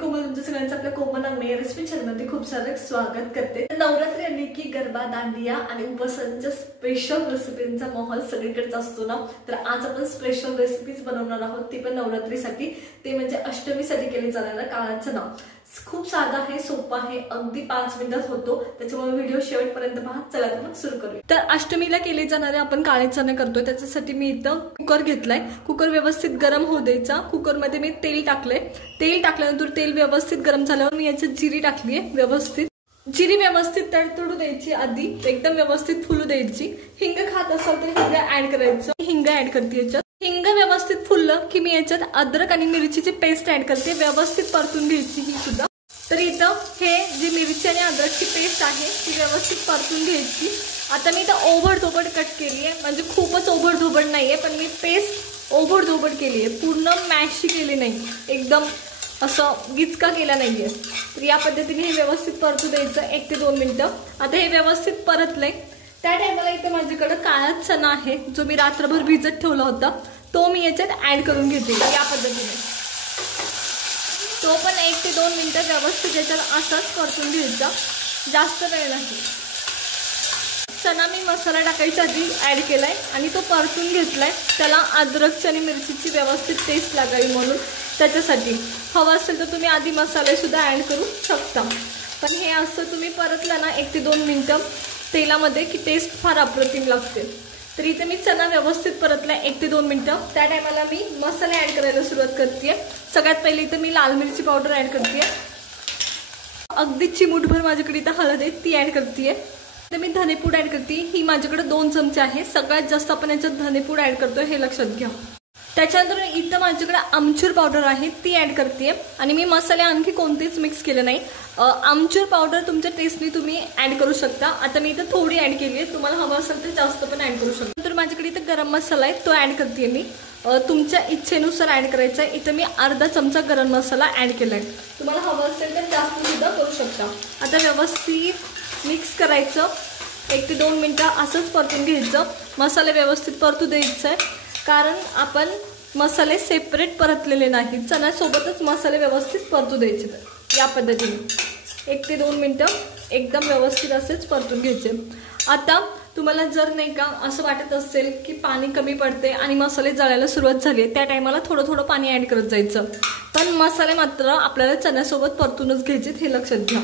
कोमल तुमच्या सगळ्यांचं आपल्या कोमल अंगणे रेसिपी चॅनलमध्ये खूप सारे स्वागत करते। नवरात्री आली की गरबा, दांडिया आणि उपवासांच्या स्पेशल रेसिपींचा माहोल सगळीकडेच असतो ना। तर आज आपण स्पेशल रेसिपीज बनवणार आहोत, ती पण नवरात्रीसाठी, ते म्हणजे अष्टमीसाठी केले जाणाऱ्या काळाचं नाव। खूप साधा आहे, सोपा आहे, अगदी 5 मिनिटात होतो, त्याच्यामुळे व्हिडिओ शेवटपर्यंत पहा। चला तर मग सुरू करूया। तर अष्टमीला केले जाणारे आपण काळे चणे करतोय, त्याच्यासाठी मी इथं कुकर घेतलाय। कुकर व्यवस्थित गरम होऊ द्यायचा। कुकरमध्ये मी तेल टाकलंय। तेल टाकल्यानंतर तेल व्यवस्थित गरम झाल्यावर मी याच्यात जिरी टाकली आहे। व्यवस्थित जिरी व्यवस्थित तडतडू द्यायची, आधी एकदम व्यवस्थित फुलू द्यायची। हिंग खात असाल तर हिंग ऍड करायचं। हिंग ऍड करते याच्यात। हिंग व्यवस्थित फुललं की मी याच्यात अद्रक आणि मिरचीची पेस्ट ऍड करते। व्यवस्थित परतून घ्यायची ही सुद्धा। तर इथं हे जी मिरची आणि अद्रकची पेस्ट आहे ती व्यवस्थित परतून घ्यायची। आता मी इथं ओबडधोबड कट केली आहे, म्हणजे खूपच ओबडधोबड नाहीये, पण मी पेस्ट ओबडधोबड केली आहे, पूर्ण मॅश केली नाही, एकदम असं गिचका केला नाहीये। तर या पद्धतीने हे व्यवस्थित परतू द्यायचं 1 ते 2 मिनिटं। आता हे व्यवस्थित परतलंय, त्या टायमाला इथं माझ्याकडे काळा चणा आहे, जो मी रात्रभर भिजत ठेवला होता, तो मी याच्यात ऍड करून घेते या पद्धतीने। तो पण 1 ते 2 मिनिटं व्यवस्थित याच्यात असंच परतून घ्यायचा, जास्त वेळ नाही। चणा मी मसाला टाकायच्या आधी ऍड केलाय आणि तो परतून घेतलाय। त्याला अद्रकची आणि मिरचीची व्यवस्थित टेस्ट लागावी म्हणून, त्याच्यासाठी हवं असेल तर तुम्ही आधी मसाले सुद्धा ऍड करू शकता। पण हे असं तुम्ही परतलं ना 1 ते 2 मिनिटं तेलामध्ये की टेस्ट फार अप्रतिम लागते। तर इथे मी चणा व्यवस्थित परतलाय 1 ते 2 मिनिटं। त्या टायमाला मी मसाले ऍड करायला सुरुवात करते। सगळ्यात पहिले इथे मी लाल मिरची पावडर ऍड करते, अगदी चिमूटभर माझ्याकडे इथं हळद आहे ती ऍड करते। तर मी धनेपूड ऍड करते, ही माझ्याकडे 2 चमचे आहे। सगळ्यात जास्त आपण याच्यात धनेपूड ऍड करतोय हे लक्षात घ्या। त्याच्यानंतर इथं माझ्याकडे आमचूर पावडर आहे ती ऍड करते आणि मी मसाले आणखी कोणतेच मिक्स केले नाही। आमचूर पावडर तुमच्या टेस्टनी तुम्ही ऍड करू शकता। आता मी इथं थोडी ऍड केली आहे, तुम्हाला हवं असेल तर जास्त पण ऍड करू शकता। तर माझ्याकडे इथं गरम मसाला आहे, तो ऍड करते मी, तुमच्या इच्छेनुसार ऍड करायचा आहे। इथं मी अर्धा चमचा गरम मसाला ऍड केलाय, तुम्हाला हवं असेल तर जास्त सुद्धा करू शकता। आता व्यवस्थित मिक्स करायचं, 1 ते 2 मिनिटं असंच परतून घ्यायचं। मसाले व्यवस्थित परतू द्यायचं आहे, कारण आपण मसाले सेपरेट परतलेले नाही, चण्यासोबतच मसाले व्यवस्थित परतू द्यायचे। या पद्धतीने 1 ते 2 मिनिटं एकदम व्यवस्थित असेच परतून घ्यायचे। आता तुम्हाला जर नाही का असं वाटत असेल की पाणी कमी पडते आणि मसाले जळायला सुरुवात झाली, त्या टायमाला थोडं थोडं पाणी ऍड करत जायचं, पण मसाले मात्र आपल्याला चण्यासोबत परतूनच घ्यायचे, हे लक्षात घ्या।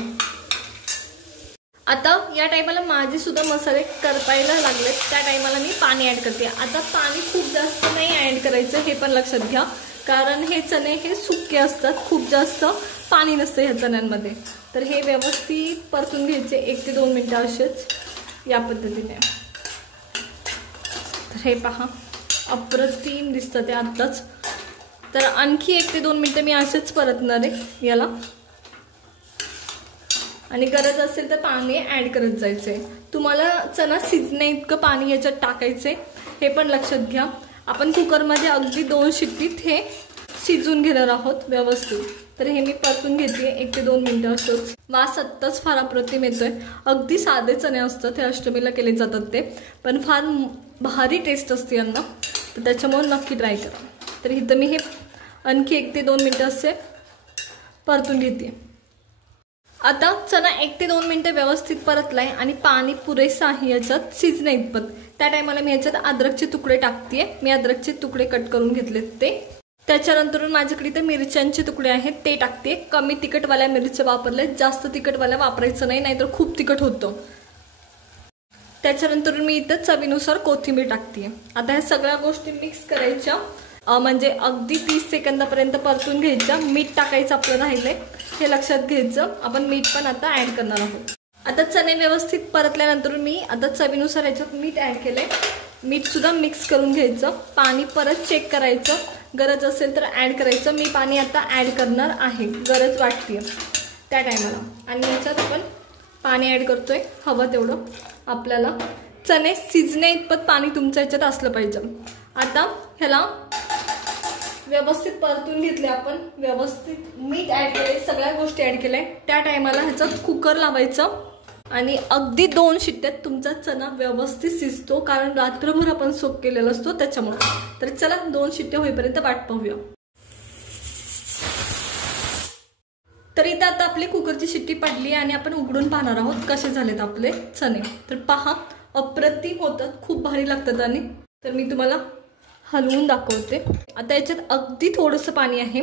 आता या टायमाला माझे सुद्धा मसाले करपायला लागले, त्या टायमाला मी पाणी ऍड करते। आता पाणी खूप जास्त नाही ऍड करायचं, हे पण लक्षात घ्या, कारण हे चणे हे सुके असतात, खूप जास्त पाणी नसतं ह्या चण्यांमध्ये। तर हे व्यवस्थित परतून घ्यायचे 1 ते 2 मिनिटं असेच या पद्धतीने। तर हे पहा अप्रतिम दिसतं ते आत्ताच। तर आणखी 1 ते 2 मिनिटं मी असेच परतणार आहे याला, आणि गरज असेल तर पाणी ऍड करत जायचंय। तुम्हाला चणा शिजण्या इतकं पाणी याच्यात टाकायचंय, हे पण लक्षात घ्या। आपण कुकरमध्ये अगदी 2 शिट्टीत हे शिजून घेणार आहोत व्यवस्थित। तर हे मी परतून घेते 1 ते 2 मिनिटं असंच। वास आत्ताच फार अप्रतिम येतोय। अगदी साधे चणे असतात, हे अष्टमीला केले जातात ते, पण फार भारी टेस्ट असते यांना, तर त्याच्यामुळे नक्की ट्राय करा। तर इथं मी हे आणखी 1 ते 2 मिनिटं असे परतून घेते। आता चणा 1 ते 2 मिनिटं व्यवस्थित परतलाय आणि पाणी पुरेसं आहे याच्यात शिजण्या इतपत। त्या टायमाला मी याच्यात अद्रकचे तुकडे टाकते। मी अद्रकचे तुकडे कट करून घेतलेत ते। त्याच्यानंतर माझ्याकडे इथे मिरच्यांचे तुकडे आहेत ते टाकते। कमी तिखटवाल्या मिरच्या वापरल्या, जास्त तिखटवाल्या वापरायचं नाही, नाहीतर खूप तिखट होतं। त्याच्यानंतर मी इथं चवीनुसार कोथिंबीर टाकते। आता ह्या सगळ्या गोष्टी मिक्स करायच्या, म्हणजे अगदी 30 सेकंदापर्यंत परतून घ्यायचं। मीठ टाकायचं आपलं राहिलंय, हे लक्षात घ्यायचं। आपण मीठ पण आता ऍड करणार आहोत। आता चणे व्यवस्थित परतल्यानंतर मी आता चवीनुसार याच्यात मीठ ऍड केलंय, मीठ सुद्धा मिक्स करून घ्यायचं। पाणी परत चेक करायचं, गरज असेल तर ऍड करायचं। मी पाणी आता ऍड करणार आहे, गरज वाटते त्या टायमाला, आणि याच्यात आपण पाणी ऍड करतोय हवं तेवढं आपल्याला। चणे शिजण्या इतपत पाणी तुमच्या याच्यात असलं पाहिजे। आता ह्याला व्यवस्थित परतून घेतले आपण, व्यवस्थित मीठ ऍड केले, सगळ्या गोष्टी ऍड केल्या। त्या टायमाला ह्याच्यात कुकर लावायचं आणि अगदी 2 शिट्ट्यात तुमचा चणा व्यवस्थित शिजतो, कारण रात्रभर आपण सोक केलेला असतो त्याच्यामुळे। तर चला 2 शिट्ट्या होईपर्यंत वाट पाहूया। तर इथे आता आपली कुकरची शिट्टी पडली आणि आपण उघडून पाहणार आहोत कसे झालेत आपले चणे. तर पहा, अप्रतिम होतात, खूप भारी लागतात. आणि तर मी तुम्हाला हलवून दाखवते. आता याच्यात अगदी थोडंसं पाणी आहे.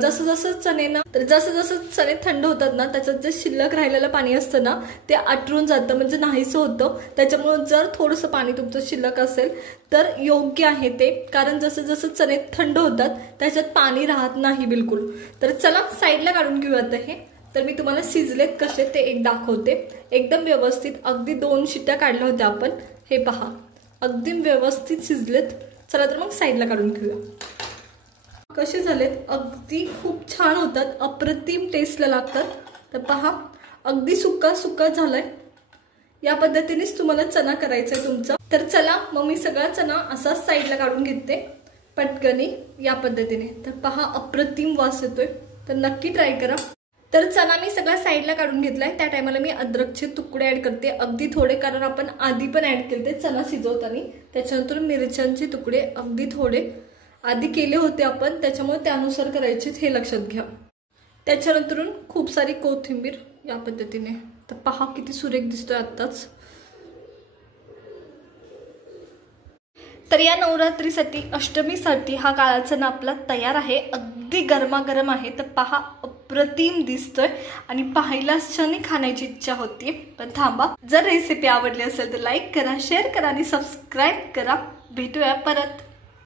जसं जसं चणे थंड होतात ना, त्याच्यात जे शिल्लक राहिलेलं पाणी असतं ना ते आटरून जातं, म्हणजे नाहीसं होतं. त्याच्यामुळे जर थोडंसं पाणी तुमचं शिल्लक असेल तर योग्य आहे ते, कारण जसं जसं चणे थंड होतात त्याच्यात पाणी राहत नाही बिलकुल. तर चला साईडला काढून घेऊयात हे. तर मी तुम्हाला शिजलेत कसे ते एक दाखवते. एकदम व्यवस्थित, अगदी 2 शिट्ट्या काढल्या होत्या आपण. हे पहा, अगदी व्यवस्थित शिजलेत. चला तर मग साईडला काढून घेऊया. कसे झालेत, अगदी खूप छान होतात, अप्रतिम टेस्टला लागतात. तर पहा, अगदी सुक्का सुक्का झालाय. या पद्धतीनेच तुम्हाला चणा करायचा आहे तुमचा. तर चला मग मी सगळा चणा असाच साईडला काढून घेते पटकनी या पद्धतीने. तर पहा, अप्रतिम वास येतोय. तर नक्की ट्राय करा. तर चणा मी सगळा साईडला काढून घेतलाय. त्या टायमाला मी अद्रकचे तुकडे ऍड करते, अगदी थोडे, कारण आपण आधी पण ऍड केले चणा शिजवताना. त्याच्यानंतर मिरच्यांचे तुकडे अगदी थोडे आधी केले होते आपण, त्याच्यामुळे त्यानुसार करायचे हे लक्षात घ्या. त्याच्यानंतर खूप सारी कोथिंबीर या पद्धतीने. तर पहा किती सुरेख दिसतोय आत्ताच. तर या नवरात्रीसाठी, अष्टमीसाठी हा काळा चणा आपला तयार आहे. अगदी गरमागरम आहे. तर पहा, अप्रतिम दिसतोय आणि पाहिलाच क्षणी खाण्याची इच्छा होती. पण थांबा, जर रेसिपी आवडली असेल तर लाईक करा, शेअर करा आणि सबस्क्राईब करा. भेटूया परत.